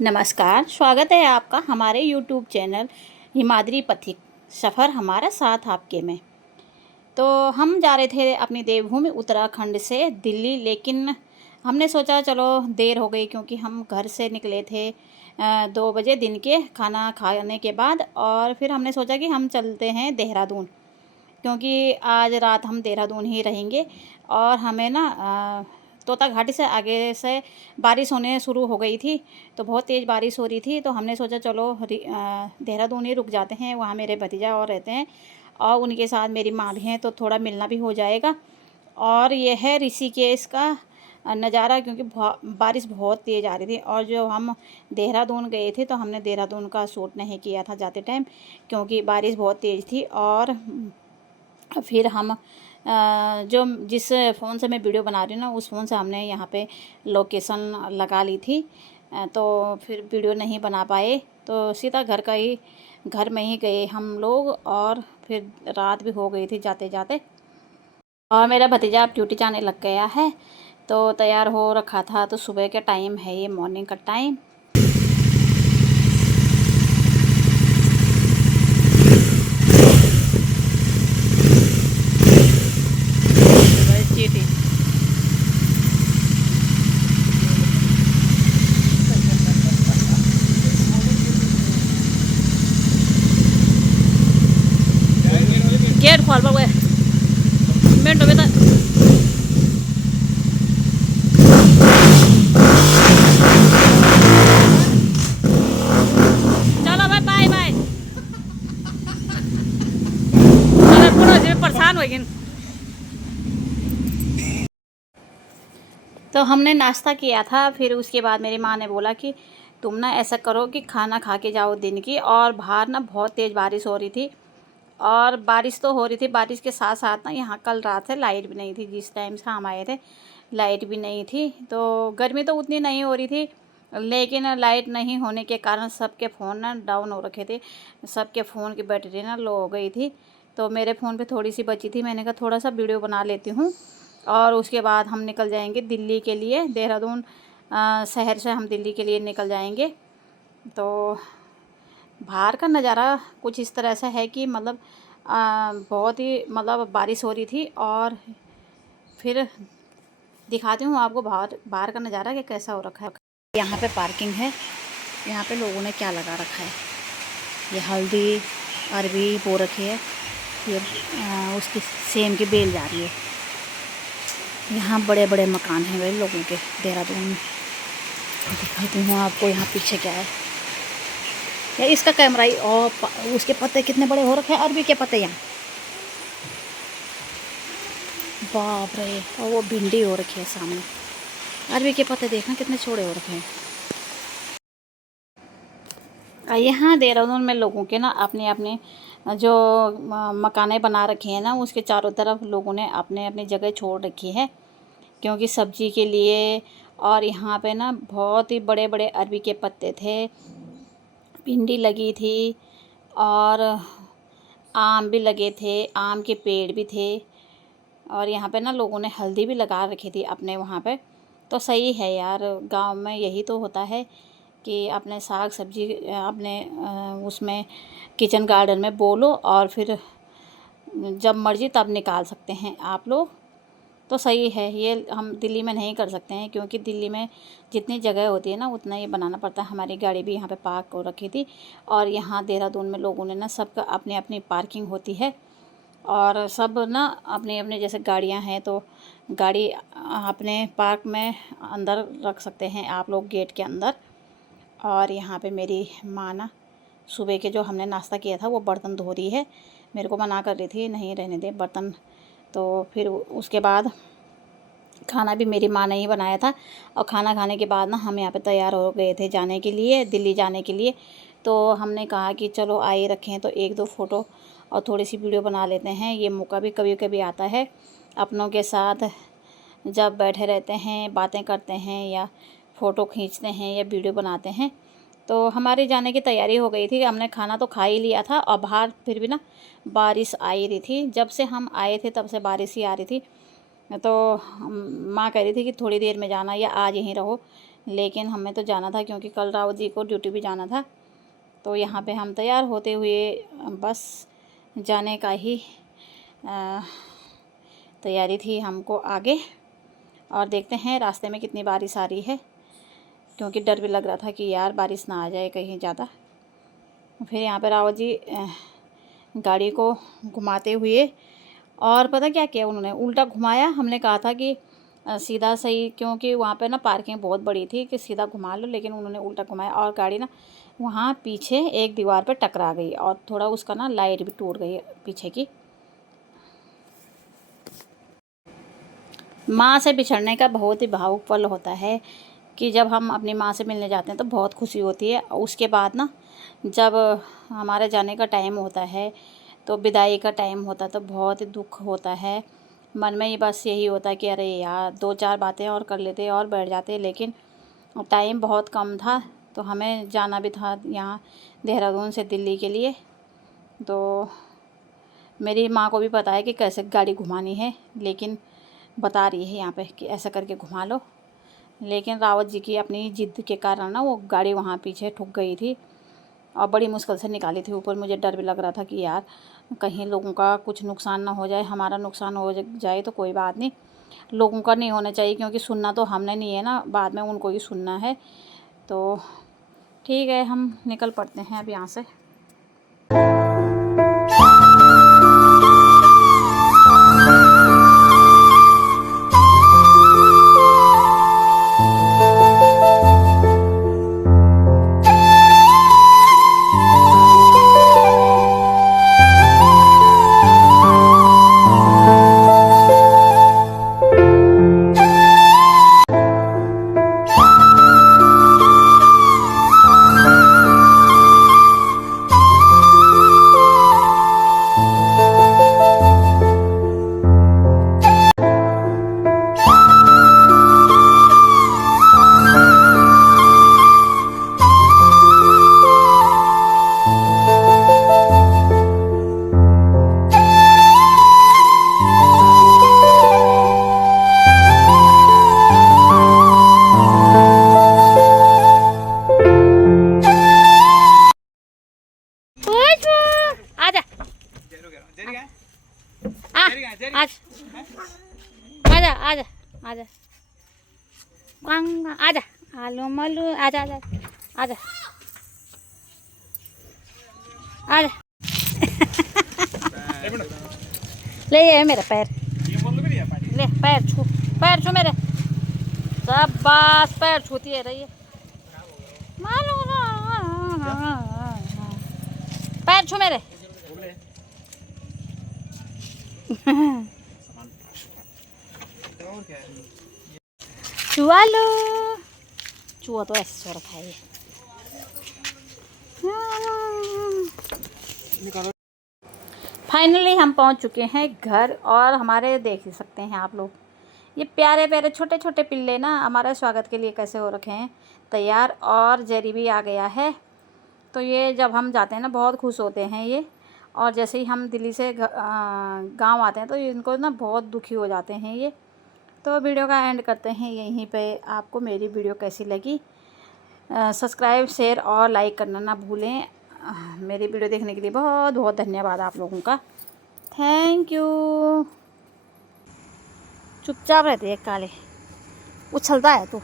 नमस्कार, स्वागत है आपका हमारे यूट्यूब चैनल हिमाद्री पथिक सफ़र हमारा साथ आपके में। तो हम जा रहे थे अपनी देवभूमि उत्तराखंड से दिल्ली, लेकिन हमने सोचा चलो देर हो गई क्योंकि हम घर से निकले थे 2 बजे दिन के खाना खाने के बाद। और फिर हमने सोचा कि हम चलते हैं देहरादून, क्योंकि आज रात हम देहरादून ही रहेंगे। और हमें ना तोता घाटी से आगे से बारिश होने शुरू हो गई थी, तो बहुत तेज़ बारिश हो रही थी। तो हमने सोचा चलो देहरादून ही रुक जाते हैं, वहाँ मेरे भतीजा और रहते हैं और उनके साथ मेरी माँ भी हैं, तो थोड़ा मिलना भी हो जाएगा। और यह है ऋषिकेश का नज़ारा, क्योंकि बारिश बहुत तेज़ आ रही थी। और जो हम देहरादून गए थे तो हमने देहरादून का शूट नहीं किया था जाते टाइम, क्योंकि बारिश बहुत तेज़ थी। और फिर हम जो जिस फ़ोन से मैं वीडियो बना रही हूँ ना, उस फ़ोन से हमने यहाँ पे लोकेशन लगा ली थी, तो फिर वीडियो नहीं बना पाए, तो सीधा घर में ही गए हम लोग। और फिर रात भी हो गई थी जाते जाते। और मेरा भतीजा अब ड्यूटी जाने लग गया है, तो तैयार हो रखा था। तो सुबह का टाइम है, ये मॉर्निंग का टाइम। गेट खोल पर मिनट में चलो भाई, बाय बाय। परेशान हो गए। तो हमने नाश्ता किया था, फिर उसके बाद मेरी माँ ने बोला कि तुम ना ऐसा करो कि खाना खा के जाओ दिन की। और बाहर ना बहुत तेज़ बारिश हो रही थी, और बारिश तो हो रही थी, बारिश के साथ साथ ना यहाँ कल रात से लाइट भी नहीं थी। जिस टाइम से हम आए थे लाइट भी नहीं थी। तो गर्मी तो उतनी नहीं हो रही थी, लेकिन लाइट नहीं होने के कारण सबके फ़ोन ना डाउन हो रखे थे, सबके फ़ोन की बैटरी ना लो हो गई थी। तो मेरे फ़ोन पे थोड़ी सी बची थी, मैंने कहा थोड़ा सा वीडियो बना लेती हूँ। और उसके बाद हम निकल जाएंगे दिल्ली के लिए। देहरादून शहर से हम दिल्ली के लिए निकल जाएंगे। तो बाहर का नज़ारा कुछ इस तरह से है कि मतलब बहुत ही मतलब बारिश हो रही थी। और फिर दिखाती हूँ आपको बाहर बाहर का नज़ारा कि कैसा हो रखा है। यहाँ पे पार्किंग है, यहाँ पे लोगों ने क्या लगा रखा है, ये हल्दी अरबी बो रखी है, ये उसकी सेम की बेल जा रही है। यहाँ बड़े बड़े मकान हैं भाई लोगों के देहरादून में। दिखाती हूँ आपको यहाँ पीछे क्या है। यार इसका कैमरा ही, और उसके पत्ते कितने बड़े हो रखे हैं, अरबी के पत्ते यहाँ, बाप रे। और वो भिंडी हो रखी है सामने, अरबी के पत्ते देखना कितने छोटे हो रखे हैं। यहाँ देहरादून में लोगों के ना अपने अपने जो मकाने बना रखे हैं ना, उसके चारों तरफ लोगों ने अपने अपनी जगह छोड़ रखी है, क्योंकि सब्जी के लिए। और यहाँ पे ना बहुत ही बड़े बड़े अरबी के पत्ते थे, भिंडी लगी थी, और आम भी लगे थे, आम के पेड़ भी थे। और यहाँ पे ना लोगों ने हल्दी भी लगा रखी थी अपने वहाँ पे। तो सही है यार, गांव में यही तो होता है कि अपने साग सब्जी अपने उसमें किचन गार्डन में बो लो, और फिर जब मर्ज़ी तब निकाल सकते हैं आप लोग। तो सही है, ये हम दिल्ली में नहीं कर सकते हैं, क्योंकि दिल्ली में जितनी जगह होती है ना उतना ही बनाना पड़ता है। हमारी गाड़ी भी यहाँ पे पार्क हो रखी थी, और यहाँ देहरादून में लोगों ने ना सबका अपनी अपनी पार्किंग होती है। और सब ना अपने अपने जैसे गाड़ियाँ हैं, तो गाड़ी अपने पार्क में अंदर रख सकते हैं आप लोग गेट के अंदर। और यहाँ पे मेरी माँ ना सुबह के जो हमने नाश्ता किया था वो बर्तन धो रही है, मेरे को मना कर रही थी नहीं रहने दे बर्तन। तो फिर उसके बाद खाना भी मेरी माँ ने ही बनाया था। और खाना खाने के बाद ना हम यहाँ पे तैयार हो गए थे जाने के लिए, दिल्ली जाने के लिए। तो हमने कहा कि चलो आए रखें तो एक दो फ़ोटो और थोड़ी सी वीडियो बना लेते हैं। ये मौका भी कभी कभी आता है, अपनों के साथ जब बैठे रहते हैं बातें करते हैं, या फ़ोटो खींचते हैं या वीडियो बनाते हैं। तो हमारी जाने की तैयारी हो गई थी, हमने खाना तो खा ही लिया था। और बाहर फिर भी ना बारिश आ ही रही थी, जब से हम आए थे तब से बारिश ही आ रही थी। तो माँ कह रही थी कि थोड़ी देर में जाना या आज यहीं रहो, लेकिन हमें तो जाना था क्योंकि कल रावत जी को ड्यूटी भी जाना था। तो यहाँ पे हम तैयार होते हुए बस जाने का ही तैयारी थी हमको आगे। और देखते हैं रास्ते में कितनी बारिश आ रही है, क्योंकि डर भी लग रहा था कि यार बारिश ना आ जाए कहीं ज़्यादा। फिर यहाँ पे रावत जी गाड़ी को घुमाते हुए, और पता क्या किया उन्होंने, उल्टा घुमाया। हमने कहा था कि सीधा सही, क्योंकि वहाँ पे ना पार्किंग बहुत बड़ी थी कि सीधा घुमा लो, लेकिन उन्होंने उल्टा घुमाया और गाड़ी ना वहाँ पीछे एक दीवार पे टकरा गई और थोड़ा उसका ना लाइट भी टूट गई पीछे की। माँ से बिछड़ने का बहुत ही भावुक पल होता है कि जब हम अपनी माँ से मिलने जाते हैं तो बहुत खुशी होती है। उसके बाद ना जब हमारे जाने का टाइम होता है, तो विदाई का टाइम होता है, तो बहुत ही दुख होता है। मन में ही बस यही होता है कि अरे यार 2-4 बातें और कर लेते और बैठ जाते, लेकिन टाइम बहुत कम था। तो हमें जाना भी था यहाँ देहरादून से दिल्ली के लिए। तो मेरी माँ को भी पता है कि कैसे गाड़ी घुमानी है, लेकिन बता रही है यहाँ पे कि ऐसा करके घुमा लो। लेकिन रावत जी की अपनी ज़िद के कारण ना वो गाड़ी वहाँ पीछे ठुक गई थी और बड़ी मुश्किल से निकाली थी। ऊपर मुझे डर भी लग रहा था कि यार कहीं लोगों का कुछ नुकसान ना हो जाए, हमारा नुकसान हो जाए तो कोई बात नहीं, लोगों का नहीं होना चाहिए, क्योंकि सुनना तो हमने नहीं है ना, बाद में उनको ही सुनना है। तो ठीक है, हम निकल पड़ते हैं अब यहाँ से। आज आजा आजा आजा आजा आलू मलू आजा आजा आजा आजा ले ये मेरा पैर, ले पैर छू मेरे, सब बस पैर छूती है रही है, पैर छू मेरे। चुआ लो, चूहा तो ऐसे सो रखा है। फाइनली हम पहुंच चुके हैं घर, और हमारे देख ही सकते हैं आप लोग, ये प्यारे प्यारे छोटे छोटे पिल्ले ना हमारे स्वागत के लिए कैसे हो रखे हैं तैयार। और जेरी भी आ गया है। तो ये जब हम जाते हैं ना बहुत खुश होते हैं ये, और जैसे ही हम दिल्ली से गांव आते हैं तो इनको ना बहुत दुखी हो जाते हैं ये। तो वीडियो का एंड करते हैं यहीं पे। आपको मेरी वीडियो कैसी लगी, सब्सक्राइब शेयर और लाइक करना ना भूलें। मेरी वीडियो देखने के लिए बहुत बहुत धन्यवाद आप लोगों का, थैंक यू। चुपचाप रहते हैं काले, उछलता है तू।